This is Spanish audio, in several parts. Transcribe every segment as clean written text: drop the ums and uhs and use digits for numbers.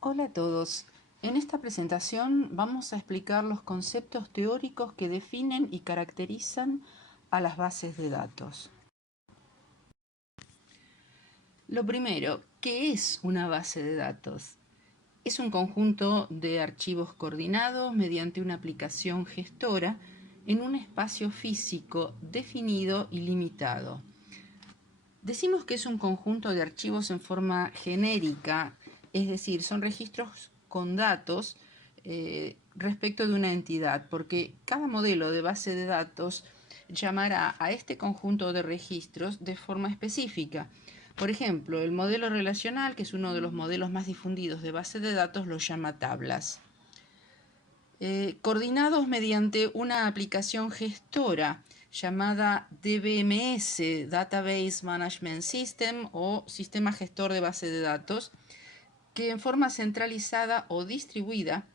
Hola a todos. En esta presentación vamos a explicar los conceptos teóricos que definen y caracterizan a las bases de datos. Lo primero, ¿qué es una base de datos? Es un conjunto de archivos coordinados mediante una aplicación gestora en un espacio físico definido y limitado. Decimos que es un conjunto de archivos en forma genérica, es decir, son registros con datos respecto de una entidad, porque cada modelo de base de datos llamará a este conjunto de registros de forma específica. Por ejemplo, el modelo relacional, que es uno de los modelos más difundidos de base de datos, lo llama tablas. Coordinados mediante una aplicación gestora llamada DBMS, Database Management System, o Sistema Gestor de Base de Datos, que en forma centralizada o distribuida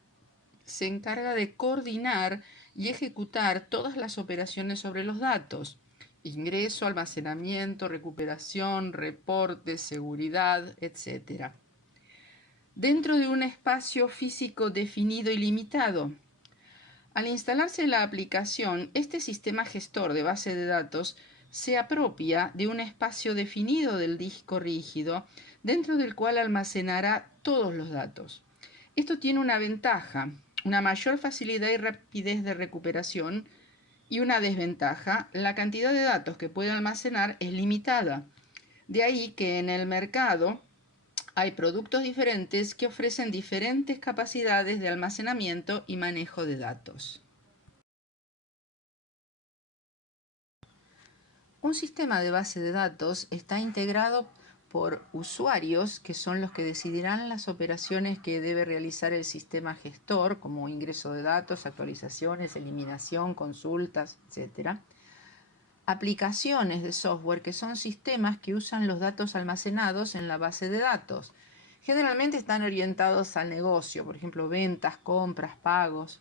se encarga de coordinar y ejecutar todas las operaciones sobre los datos: ingreso, almacenamiento, recuperación, reporte, seguridad, etc. Dentro de un espacio físico definido y limitado. Al instalarse la aplicación, este sistema gestor de base de datos se apropia de un espacio definido del disco rígido, dentro del cual almacenará todos los datos. Esto tiene una ventaja: una mayor facilidad y rapidez de recuperación, y una desventaja: la cantidad de datos que puede almacenar es limitada. De ahí que en el mercado hay productos diferentes que ofrecen diferentes capacidades de almacenamiento y manejo de datos. Un sistema de base de datos está integrado por usuarios, que son los que decidirán las operaciones que debe realizar el sistema gestor, como ingreso de datos, actualizaciones, eliminación, consultas, etc. Aplicaciones de software, que son sistemas que usan los datos almacenados en la base de datos. Generalmente están orientados al negocio, por ejemplo, ventas, compras, pagos.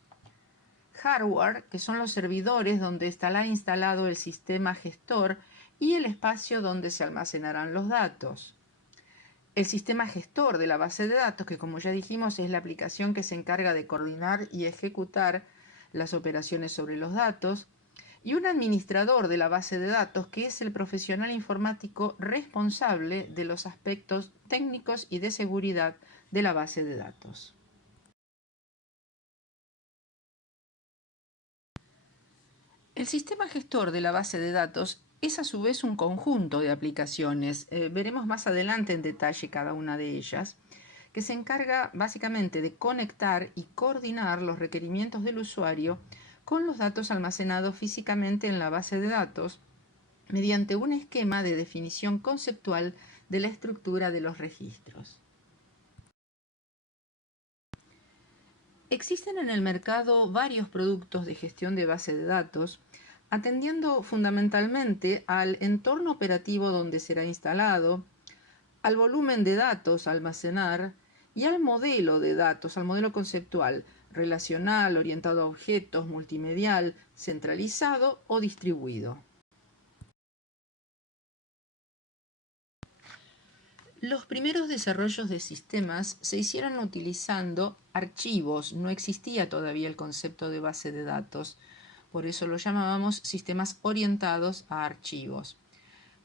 Hardware, que son los servidores donde estará instalado el sistema gestor y el espacio donde se almacenarán los datos. El sistema gestor de la base de datos, que como ya dijimos es la aplicación que se encarga de coordinar y ejecutar las operaciones sobre los datos. Y un administrador de la base de datos, que es el profesional informático responsable de los aspectos técnicos y de seguridad de la base de datos. El sistema gestor de la base de datos es a su vez un conjunto de aplicaciones, veremos más adelante en detalle cada una de ellas, que se encarga básicamente de conectar y coordinar los requerimientos del usuario con los datos almacenados físicamente en la base de datos, mediante un esquema de definición conceptual de la estructura de los registros. Existen en el mercado varios productos de gestión de base de datos, atendiendo fundamentalmente al entorno operativo donde será instalado, al volumen de datos a almacenar y al modelo de datos, al modelo conceptual, relacional, orientado a objetos, multimedial, centralizado o distribuido. Los primeros desarrollos de sistemas se hicieron utilizando archivos, no existía todavía el concepto de base de datos, por eso lo llamábamos sistemas orientados a archivos.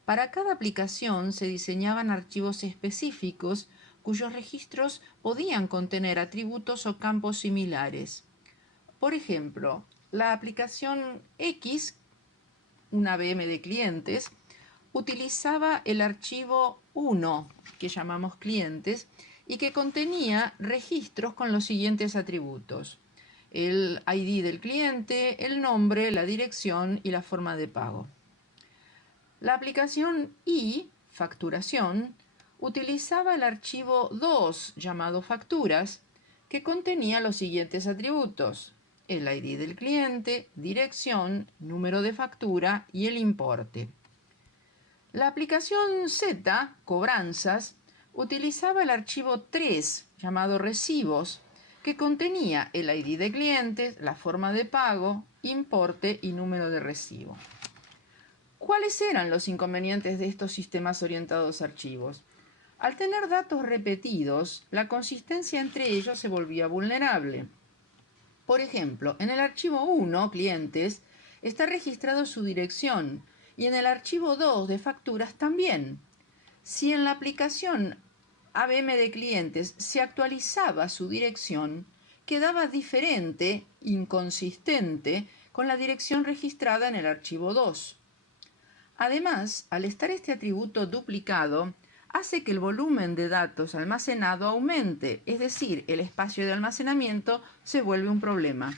Para cada aplicación se diseñaban archivos específicos cuyos registros podían contener atributos o campos similares. Por ejemplo, la aplicación X, una VM de clientes, utilizaba el archivo 1, que llamamos clientes, y que contenía registros con los siguientes atributos: el ID del cliente, el nombre, la dirección y la forma de pago. La aplicación I, facturación, utilizaba el archivo 2, llamado facturas, que contenía los siguientes atributos: el ID del cliente, dirección, número de factura y el importe. La aplicación Z, cobranzas, utilizaba el archivo 3, llamado recibos, que contenía el ID de clientes, la forma de pago, importe y número de recibo. ¿Cuáles eran los inconvenientes de estos sistemas orientados a archivos? Al tener datos repetidos, la consistencia entre ellos se volvía vulnerable. Por ejemplo, en el archivo 1, clientes, está registrado su dirección y en el archivo 2 de facturas también. Si en la aplicación ABM de clientes se actualizaba su dirección, quedaba diferente, inconsistente, con la dirección registrada en el archivo 2. Además, al estar este atributo duplicado, hace que el volumen de datos almacenado aumente, es decir, el espacio de almacenamiento se vuelve un problema.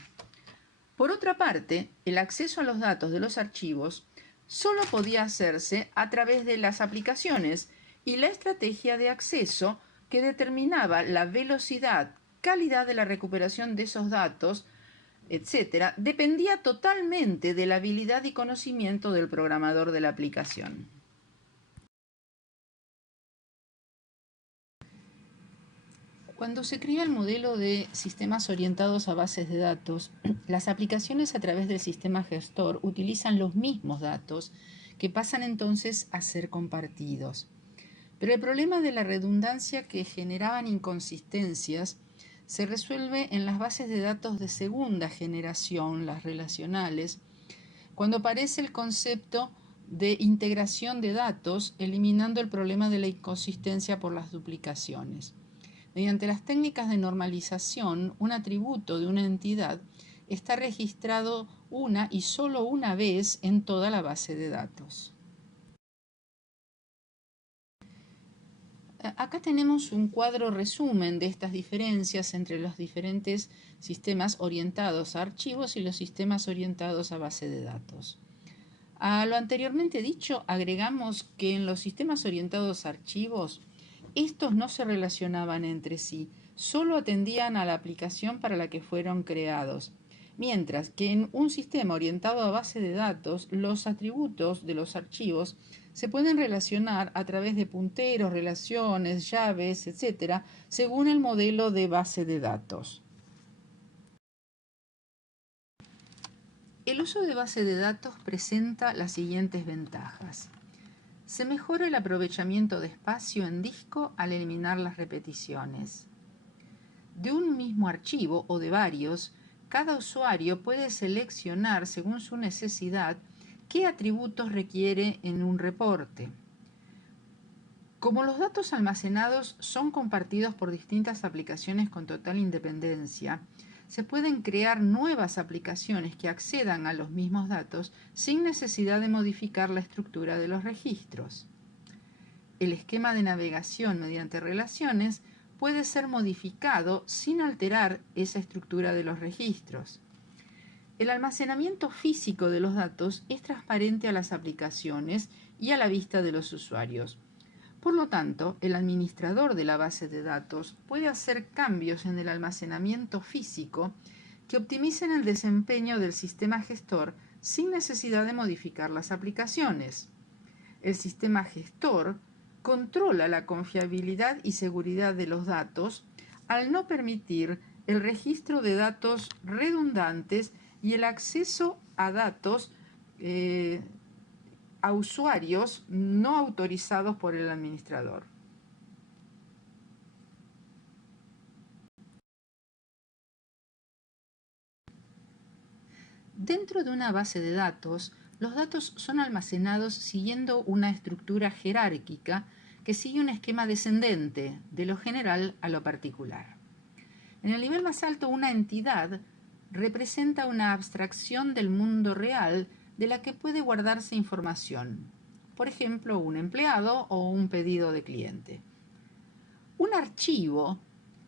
Por otra parte, el acceso a los datos de los archivos solo podía hacerse a través de las aplicaciones y la estrategia de acceso que determinaba la velocidad, calidad de la recuperación de esos datos, etc., dependía totalmente de la habilidad y conocimiento del programador de la aplicación. Cuando se crea el modelo de sistemas orientados a bases de datos, las aplicaciones a través del sistema gestor utilizan los mismos datos que pasan entonces a ser compartidos. Pero el problema de la redundancia que generaban inconsistencias se resuelve en las bases de datos de segunda generación, las relacionales, cuando aparece el concepto de integración de datos, eliminando el problema de la inconsistencia por las duplicaciones. Mediante las técnicas de normalización, un atributo de una entidad está registrado una y solo una vez en toda la base de datos. Acá tenemos un cuadro resumen de estas diferencias entre los diferentes sistemas orientados a archivos y los sistemas orientados a base de datos. A lo anteriormente dicho, agregamos que en los sistemas orientados a archivos, estos no se relacionaban entre sí, solo atendían a la aplicación para la que fueron creados, mientras que en un sistema orientado a base de datos, los atributos de los archivos se pueden relacionar a través de punteros, relaciones, llaves, etc., según el modelo de base de datos. El uso de base de datos presenta las siguientes ventajas. Se mejora el aprovechamiento de espacio en disco al eliminar las repeticiones. De un mismo archivo o de varios, cada usuario puede seleccionar según su necesidad qué atributos requiere en un reporte. Como los datos almacenados son compartidos por distintas aplicaciones con total independencia, se pueden crear nuevas aplicaciones que accedan a los mismos datos sin necesidad de modificar la estructura de los registros. El esquema de navegación mediante relaciones puede ser modificado sin alterar esa estructura de los registros. El almacenamiento físico de los datos es transparente a las aplicaciones y a la vista de los usuarios. Por lo tanto, el administrador de la base de datos puede hacer cambios en el almacenamiento físico que optimicen el desempeño del sistema gestor sin necesidad de modificar las aplicaciones. El sistema gestor controla la confiabilidad y seguridad de los datos al no permitir el registro de datos redundantes y el acceso a datos a usuarios no autorizados por el administrador. Dentro de una base de datos, los datos son almacenados siguiendo una estructura jerárquica que sigue un esquema descendente, de lo general a lo particular. En el nivel más alto, una entidad representa una abstracción del mundo real de la que puede guardarse información, por ejemplo, un empleado o un pedido de cliente. Un archivo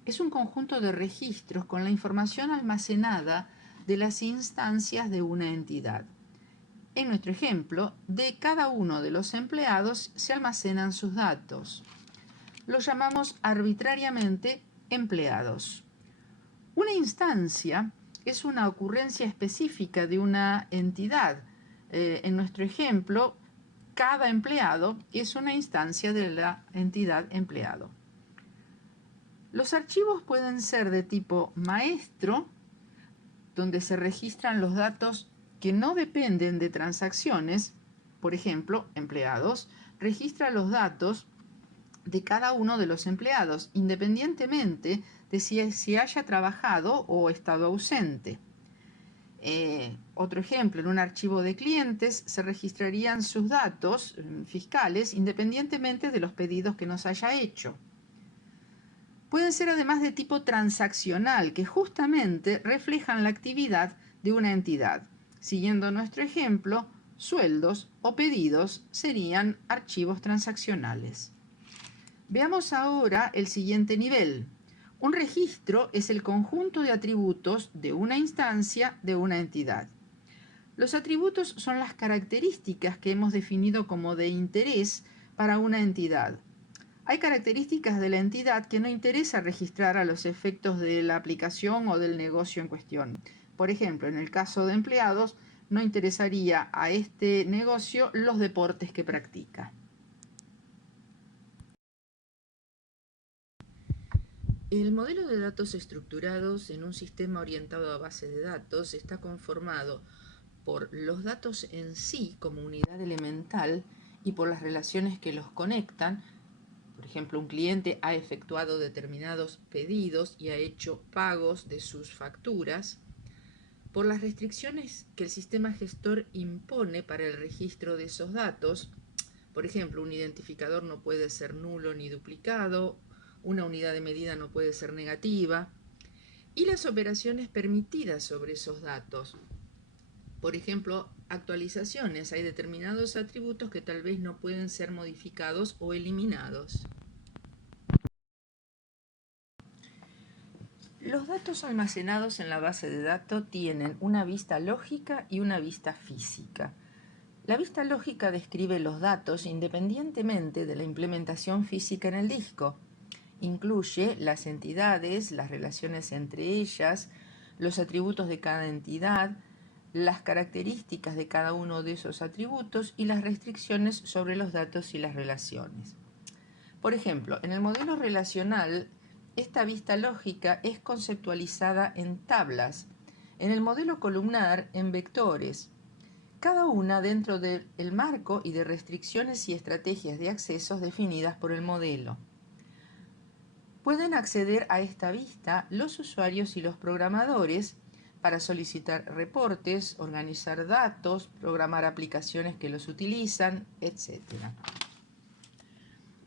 es un conjunto de registros con la información almacenada de las instancias de una entidad. En nuestro ejemplo, de cada uno de los empleados se almacenan sus datos. Los llamamos arbitrariamente empleados. Una instancia es una ocurrencia específica de una entidad. En nuestro ejemplo, cada empleado es una instancia de la entidad empleado. Los archivos pueden ser de tipo maestro, donde se registran los datos que no dependen de transacciones. Por ejemplo, empleados registra los datos de cada uno de los empleados, independientemente de si haya trabajado o estado ausente. Otro ejemplo, en un archivo de clientes se registrarían sus datos fiscales independientemente de los pedidos que nos haya hecho. Pueden ser además de tipo transaccional, que justamente reflejan la actividad de una entidad. Siguiendo nuestro ejemplo, sueldos o pedidos serían archivos transaccionales. Veamos ahora el siguiente nivel. Un registro es el conjunto de atributos de una instancia de una entidad. Los atributos son las características que hemos definido como de interés para una entidad. Hay características de la entidad que no interesa registrar a los efectos de la aplicación o del negocio en cuestión. Por ejemplo, en el caso de empleados, no interesaría a este negocio los deportes que practica. El modelo de datos estructurados en un sistema orientado a base de datos está conformado por los datos en sí como unidad elemental y por las relaciones que los conectan. Por ejemplo, un cliente ha efectuado determinados pedidos y ha hecho pagos de sus facturas, por las restricciones que el sistema gestor impone para el registro de esos datos. Por ejemplo, un identificador no puede ser nulo ni duplicado, una unidad de medida no puede ser negativa, y las operaciones permitidas sobre esos datos. Por ejemplo, actualizaciones. Hay determinados atributos que tal vez no pueden ser modificados o eliminados. Los datos almacenados en la base de datos tienen una vista lógica y una vista física. La vista lógica describe los datos independientemente de la implementación física en el disco. Incluye las entidades, las relaciones entre ellas, los atributos de cada entidad, las características de cada uno de esos atributos y las restricciones sobre los datos y las relaciones. Por ejemplo, en el modelo relacional, esta vista lógica es conceptualizada en tablas, en el modelo columnar en vectores, cada una dentro del marco y de restricciones y estrategias de accesos definidas por el modelo. Pueden acceder a esta vista los usuarios y los programadores para solicitar reportes, organizar datos, programar aplicaciones que los utilizan, etc.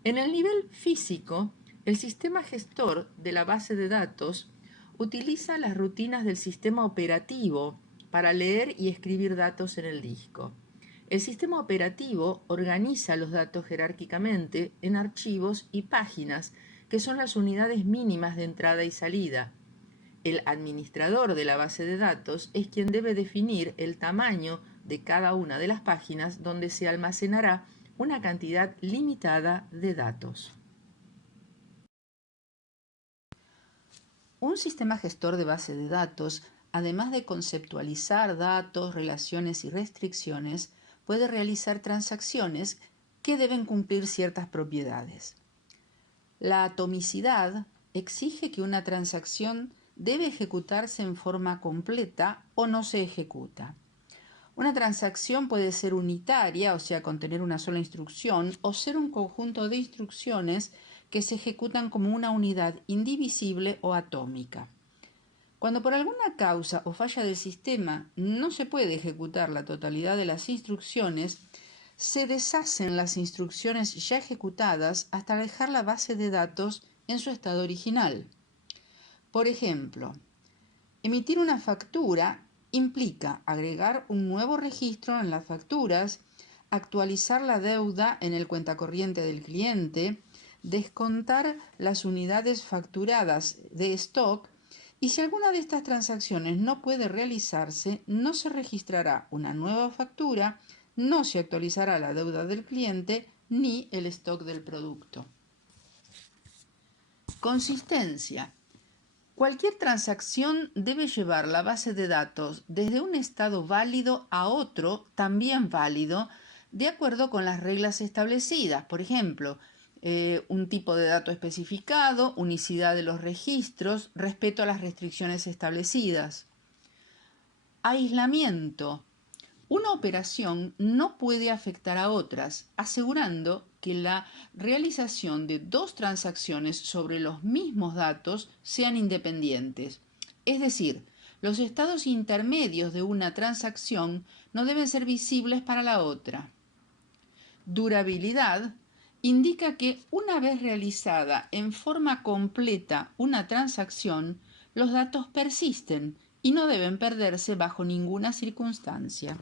En el nivel físico, el sistema gestor de la base de datos utiliza las rutinas del sistema operativo para leer y escribir datos en el disco. El sistema operativo organiza los datos jerárquicamente en archivos y páginas, que son las unidades mínimas de entrada y salida. El administrador de la base de datos es quien debe definir el tamaño de cada una de las páginas donde se almacenará una cantidad limitada de datos. Un sistema gestor de base de datos, además de conceptualizar datos, relaciones y restricciones, puede realizar transacciones que deben cumplir ciertas propiedades. La atomicidad exige que una transacción debe ejecutarse en forma completa o no se ejecuta. Una transacción puede ser unitaria, o sea, contener una sola instrucción, o ser un conjunto de instrucciones que se ejecutan como una unidad indivisible o atómica. Cuando por alguna causa o falla del sistema no se puede ejecutar la totalidad de las instrucciones, se deshacen las instrucciones ya ejecutadas hasta dejar la base de datos en su estado original. Por ejemplo, emitir una factura implica agregar un nuevo registro en las facturas, actualizar la deuda en el cuentacorriente del cliente, descontar las unidades facturadas de stock, y si alguna de estas transacciones no puede realizarse, no se registrará una nueva factura, no se actualizará la deuda del cliente ni el stock del producto. Consistencia. Cualquier transacción debe llevar la base de datos desde un estado válido a otro también válido, de acuerdo con las reglas establecidas. Por ejemplo, un tipo de dato especificado, unicidad de los registros, respeto a las restricciones establecidas. Aislamiento. Una operación no puede afectar a otras, asegurando que la realización de dos transacciones sobre los mismos datos sean independientes. Es decir, los estados intermedios de una transacción no deben ser visibles para la otra. Durabilidad indica que una vez realizada en forma completa una transacción, los datos persisten y no deben perderse bajo ninguna circunstancia.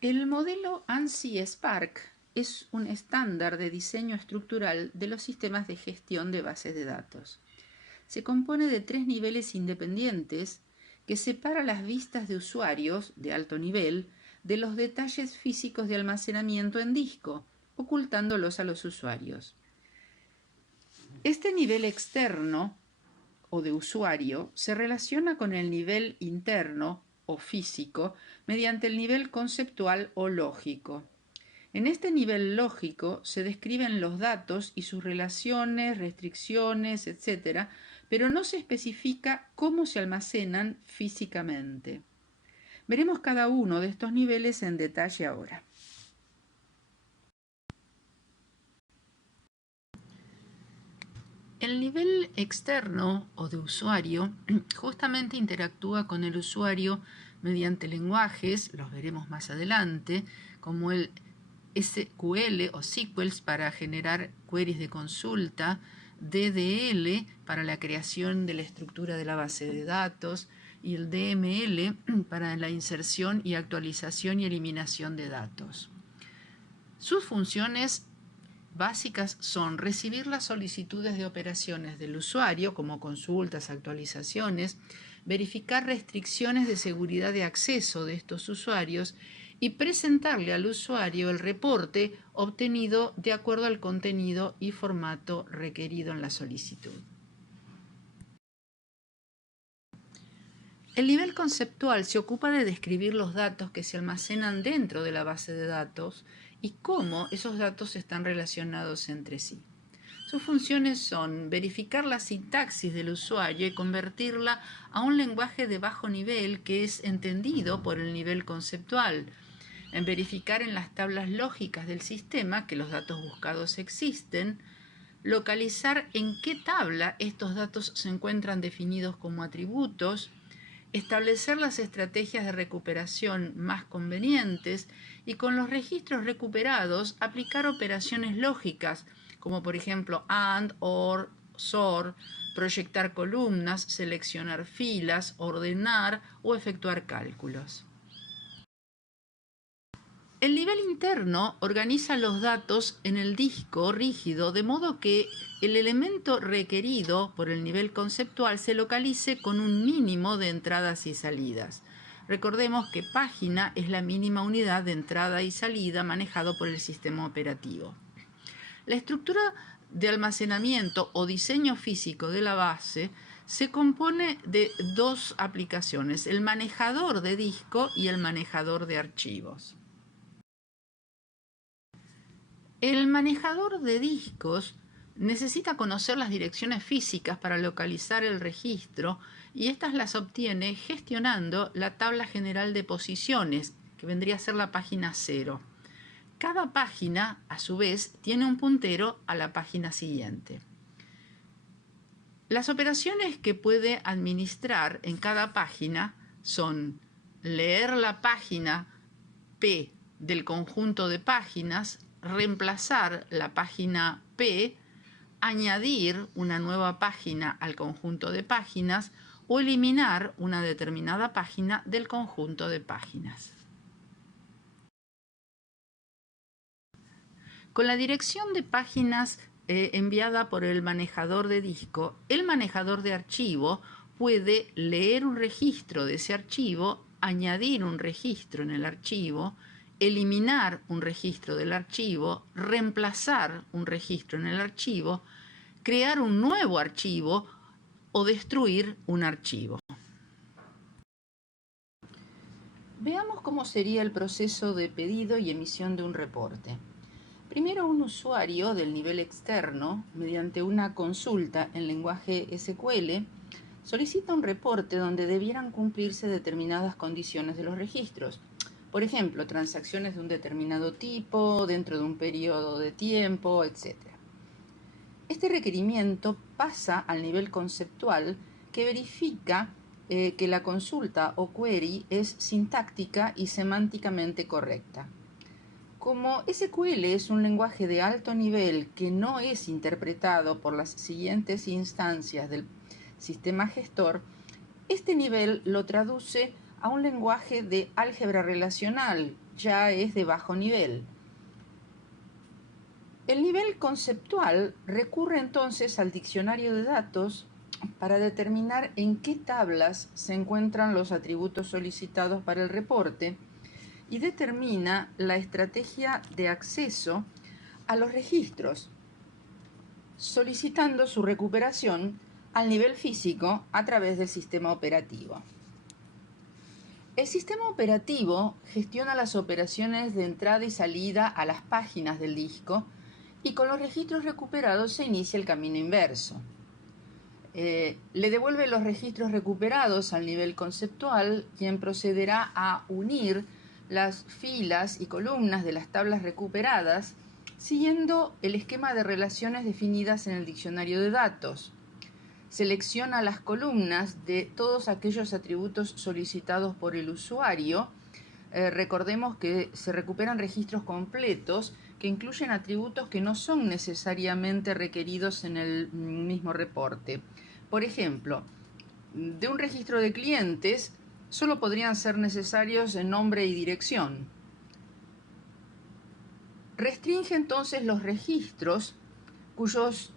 El modelo ANSI-Spark es un estándar de diseño estructural de los sistemas de gestión de bases de datos. Se compone de 3 niveles independientes que separa las vistas de usuarios de alto nivel de los detalles físicos de almacenamiento en disco, ocultándolos a los usuarios. Este nivel externo o de usuario se relaciona con el nivel interno o físico mediante el nivel conceptual o lógico. En este nivel lógico se describen los datos y sus relaciones, restricciones, etc., pero no se especifica cómo se almacenan físicamente. Veremos cada uno de estos niveles en detalle ahora. El nivel externo o de usuario justamente interactúa con el usuario mediante lenguajes, los veremos más adelante, como el SQL o SQLs para generar queries de consulta, DDL para la creación de la estructura de la base de datos y el DML para la inserción y actualización y eliminación de datos. Sus funciones básicas son recibir las solicitudes de operaciones del usuario, como consultas, actualizaciones, verificar restricciones de seguridad de acceso de estos usuarios y presentarle al usuario el reporte obtenido de acuerdo al contenido y formato requerido en la solicitud. El nivel conceptual se ocupa de describir los datos que se almacenan dentro de la base de datos y cómo esos datos están relacionados entre sí. Sus funciones son verificar la sintaxis del usuario y convertirla a un lenguaje de bajo nivel que es entendido por el nivel conceptual, en verificar en las tablas lógicas del sistema que los datos buscados existen, localizar en qué tabla estos datos se encuentran definidos como atributos, establecer las estrategias de recuperación más convenientes y con los registros recuperados aplicar operaciones lógicas, como por ejemplo AND, OR, SOR, proyectar columnas, seleccionar filas, ordenar o efectuar cálculos. El nivel interno organiza los datos en el disco rígido de modo que el elemento requerido por el nivel conceptual se localice con un mínimo de entradas y salidas. Recordemos que página es la mínima unidad de entrada y salida manejado por el sistema operativo. La estructura de almacenamiento o diseño físico de la base se compone de 2 aplicaciones, el manejador de disco y el manejador de archivos. El manejador de discos necesita conocer las direcciones físicas para localizar el registro y estas las obtiene gestionando la tabla general de posiciones, que vendría a ser la página 0. Cada página, a su vez, tiene un puntero a la página siguiente. Las operaciones que puede administrar en cada página son leer la página P del conjunto de páginas, reemplazar la página P, añadir una nueva página al conjunto de páginas o eliminar una determinada página del conjunto de páginas. Con la dirección de páginas enviada por el manejador de disco, el manejador de archivo puede leer un registro de ese archivo, añadir un registro en el archivo, eliminar un registro del archivo, reemplazar un registro en el archivo, crear un nuevo archivo o destruir un archivo. Veamos cómo sería el proceso de pedido y emisión de un reporte. Primero, un usuario del nivel externo, mediante una consulta en lenguaje SQL, solicita un reporte donde debieran cumplirse determinadas condiciones de los registros. Por ejemplo, transacciones de un determinado tipo, dentro de un periodo de tiempo, etc. Este requerimiento pasa al nivel conceptual que verifica que la consulta o query es sintáctica y semánticamente correcta. Como SQL es un lenguaje de alto nivel que no es interpretado por las siguientes instancias del sistema gestor, este nivel lo traduce a un lenguaje de álgebra relacional, ya es de bajo nivel. El nivel conceptual recurre entonces al diccionario de datos para determinar en qué tablas se encuentran los atributos solicitados para el reporte y determina la estrategia de acceso a los registros, solicitando su recuperación al nivel físico a través del sistema operativo. El sistema operativo gestiona las operaciones de entrada y salida a las páginas del disco y con los registros recuperados se inicia el camino inverso. Le devuelve los registros recuperados al nivel conceptual, quien procederá a unir las filas y columnas de las tablas recuperadas siguiendo el esquema de relaciones definidas en el diccionario de datos. Selecciona las columnas de todos aquellos atributos solicitados por el usuario. Recordemos que se recuperan registros completos que incluyen atributos que no son necesariamente requeridos en el mismo reporte. Por ejemplo, de un registro de clientes solo podrían ser necesarios el nombre y dirección. Restringe entonces los registros cuyos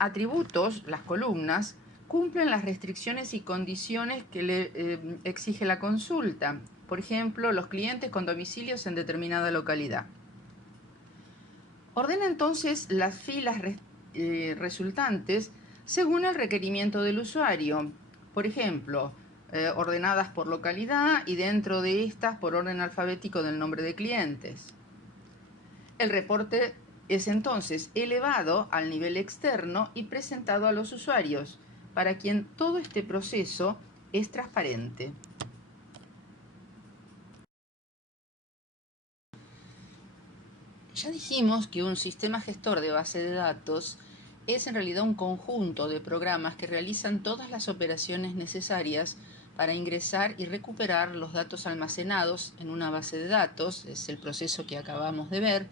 atributos, las columnas, cumplen las restricciones y condiciones que le exige la consulta. Por ejemplo, los clientes con domicilios en determinada localidad. Ordena entonces las filas resultantes según el requerimiento del usuario. Por ejemplo, ordenadas por localidad y dentro de estas por orden alfabético del nombre de clientes. El reporte es entonces elevado al nivel externo y presentado a los usuarios, para quien todo este proceso es transparente. Ya dijimos que un sistema gestor de base de datos es en realidad un conjunto de programas que realizan todas las operaciones necesarias para ingresar y recuperar los datos almacenados en una base de datos, es el proceso que acabamos de ver,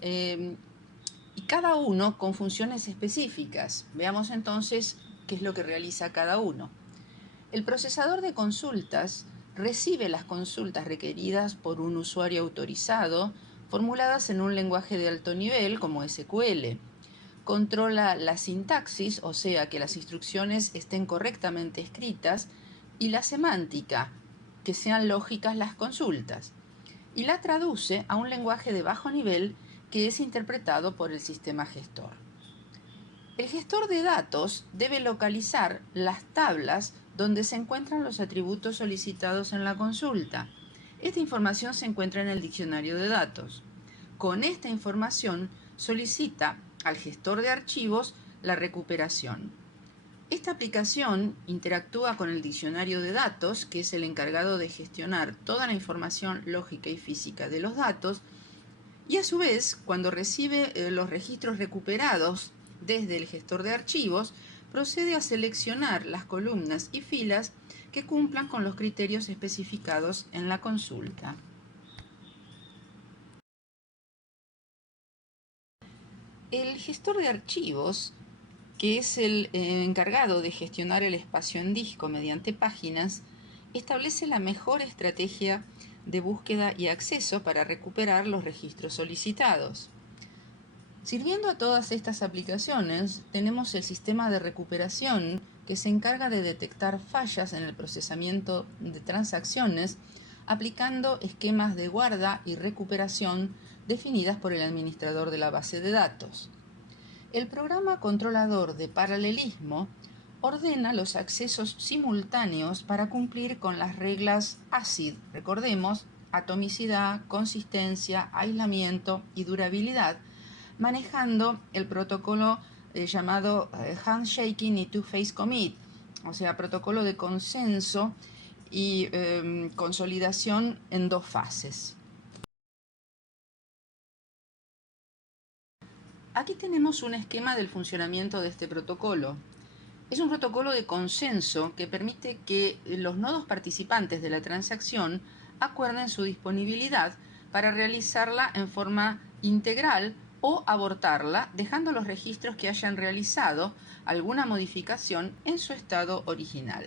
y cada uno con funciones específicas. Veamos entonces qué es lo que realiza cada uno. El procesador de consultas recibe las consultas requeridas por un usuario autorizado, formuladas en un lenguaje de alto nivel como SQL. Controla la sintaxis, o sea, que las instrucciones estén correctamente escritas, y la semántica, que sean lógicas las consultas. Y la traduce a un lenguaje de bajo nivel que es interpretado por el sistema gestor. El gestor de datos debe localizar las tablas donde se encuentran los atributos solicitados en la consulta. Esta información se encuentra en el diccionario de datos. Con esta información solicita al gestor de archivos la recuperación. Esta aplicación interactúa con el diccionario de datos, que es el encargado de gestionar toda la información lógica y física de los datos, y a su vez, cuando recibe los registros recuperados desde el gestor de archivos, procede a seleccionar las columnas y filas que cumplan con los criterios especificados en la consulta. El gestor de archivos, que es el encargado de gestionar el espacio en disco mediante páginas, establece la mejor estrategia de búsqueda y acceso para recuperar los registros solicitados. Sirviendo a todas estas aplicaciones, tenemos el sistema de recuperación que se encarga de detectar fallas en el procesamiento de transacciones aplicando esquemas de guarda y recuperación definidas por el administrador de la base de datos. El programa controlador de paralelismo ordena los accesos simultáneos para cumplir con las reglas ACID, recordemos, atomicidad, consistencia, aislamiento y durabilidad, manejando el protocolo llamado Handshaking y Two-Phase Commit, o sea, protocolo de consenso y consolidación en dos fases. Aquí tenemos un esquema del funcionamiento de este protocolo. Es un protocolo de consenso que permite que los nodos participantes de la transacción acuerden su disponibilidad para realizarla en forma integral o abortarla, dejando los registros que hayan realizado alguna modificación en su estado original.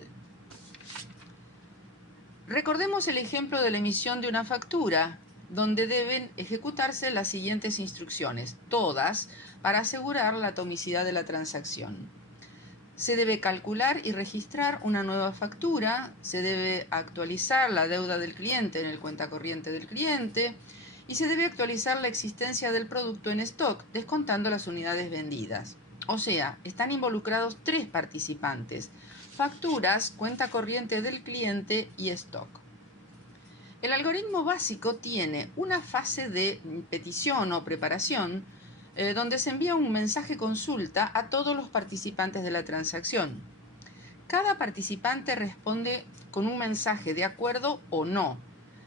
Recordemos el ejemplo de la emisión de una factura, donde deben ejecutarse las siguientes instrucciones, todas para asegurar la atomicidad de la transacción. Se debe calcular y registrar una nueva factura, se debe actualizar la deuda del cliente en el cuentacorriente del cliente y se debe actualizar la existencia del producto en stock, descontando las unidades vendidas. O sea, están involucrados tres participantes: facturas, cuenta corriente del cliente y stock. El algoritmo básico tiene una fase de petición o preparación, donde se envía un mensaje consulta a todos los participantes de la transacción. Cada participante responde con un mensaje de acuerdo o no.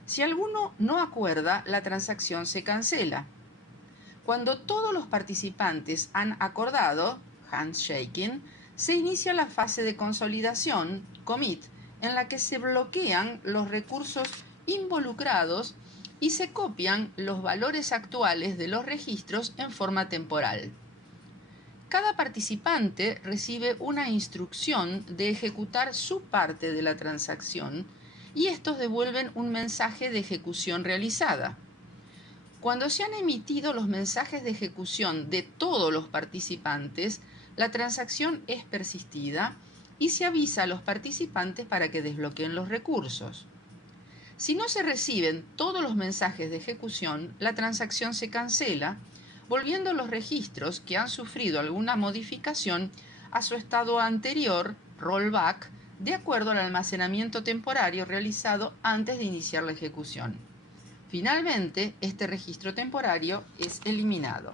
Si alguno no acuerda, la transacción se cancela. Cuando todos los participantes han acordado, handshaking, se inicia la fase de consolidación, commit, en la que se bloquean los recursos involucrados y se copian los valores actuales de los registros en forma temporal. Cada participante recibe una instrucción de ejecutar su parte de la transacción y estos devuelven un mensaje de ejecución realizada. Cuando se han emitido los mensajes de ejecución de todos los participantes, la transacción es persistida y se avisa a los participantes para que desbloqueen los recursos. Si no se reciben todos los mensajes de ejecución, la transacción se cancela, volviendo los registros que han sufrido alguna modificación a su estado anterior, rollback, de acuerdo al almacenamiento temporario realizado antes de iniciar la ejecución. Finalmente, este registro temporario es eliminado.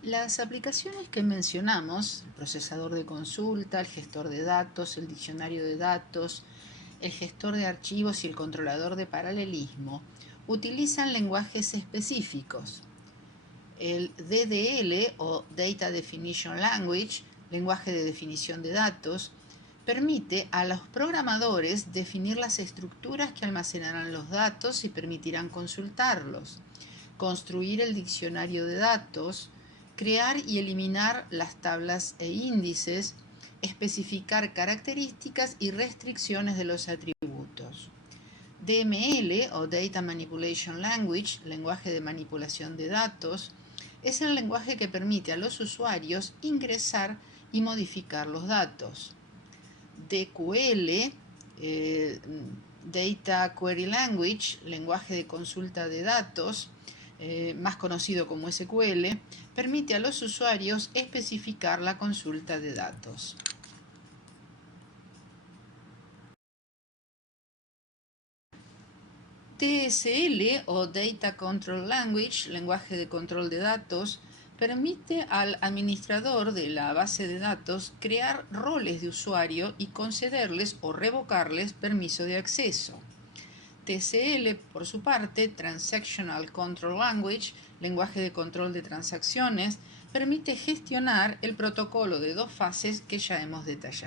Las aplicaciones que mencionamos, el procesador de consulta, el gestor de datos, el diccionario de datos, el gestor de archivos y el controlador de paralelismo, utilizan lenguajes específicos. El DDL o Data Definition Language, lenguaje de definición de datos, permite a los programadores definir las estructuras que almacenarán los datos y permitirán consultarlos, construir el diccionario de datos, crear y eliminar las tablas e índices, especificar características y restricciones de los atributos. DML o Data Manipulation Language, lenguaje de manipulación de datos, es el lenguaje que permite a los usuarios ingresar y modificar los datos. DQL, Data Query Language, lenguaje de consulta de datos, más conocido como SQL, permite a los usuarios especificar la consulta de datos. TSL o Data Control Language, lenguaje de control de datos, permite al administrador de la base de datos crear roles de usuario y concederles o revocarles permiso de acceso. TCL, por su parte, Transactional Control Language, lenguaje de control de transacciones, permite gestionar el protocolo de dos fases que ya hemos detallado.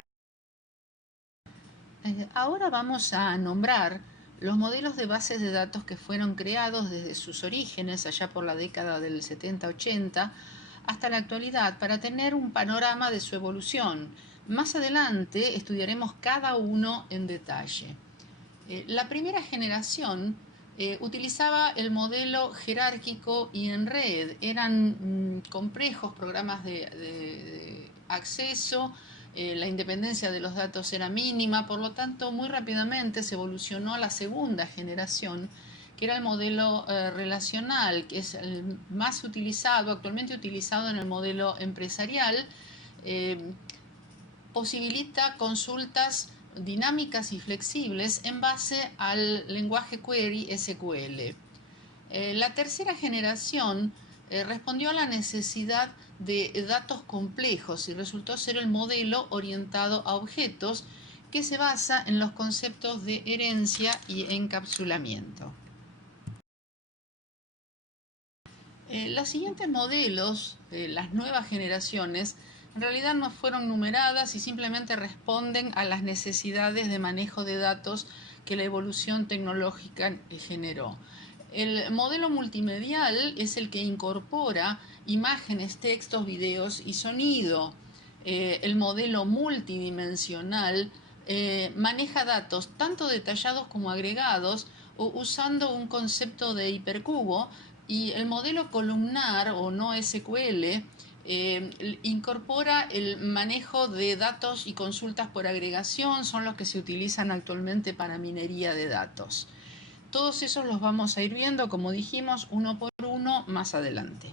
Ahora vamos a nombrar los modelos de bases de datos que fueron creados desde sus orígenes, allá por la década del 70-80, hasta la actualidad, para tener un panorama de su evolución. Más adelante estudiaremos cada uno en detalle. La primera generación utilizaba el modelo jerárquico y en red. Eran complejos programas de acceso. La independencia de los datos era mínima, por lo tanto muy rápidamente se evolucionó a la segunda generación, que era el modelo relacional, que es el más utilizado, actualmente utilizado en el modelo empresarial. Posibilita consultas dinámicas y flexibles en base al lenguaje query SQL. La tercera generación respondió a la necesidad de datos complejos y resultó ser el modelo orientado a objetos que se basa en los conceptos de herencia y encapsulamiento. Los siguientes modelos, las nuevas generaciones, en realidad no fueron numeradas y simplemente responden a las necesidades de manejo de datos que la evolución tecnológica generó. El modelo multimedial es el que incorpora imágenes, textos, videos y sonido. El modelo multidimensional maneja datos tanto detallados como agregados usando un concepto de hipercubo, y el modelo columnar o no SQL incorpora el manejo de datos y consultas por agregación, son los que se utilizan actualmente para minería de datos. Todos esos los vamos a ir viendo, como dijimos, uno por uno más adelante.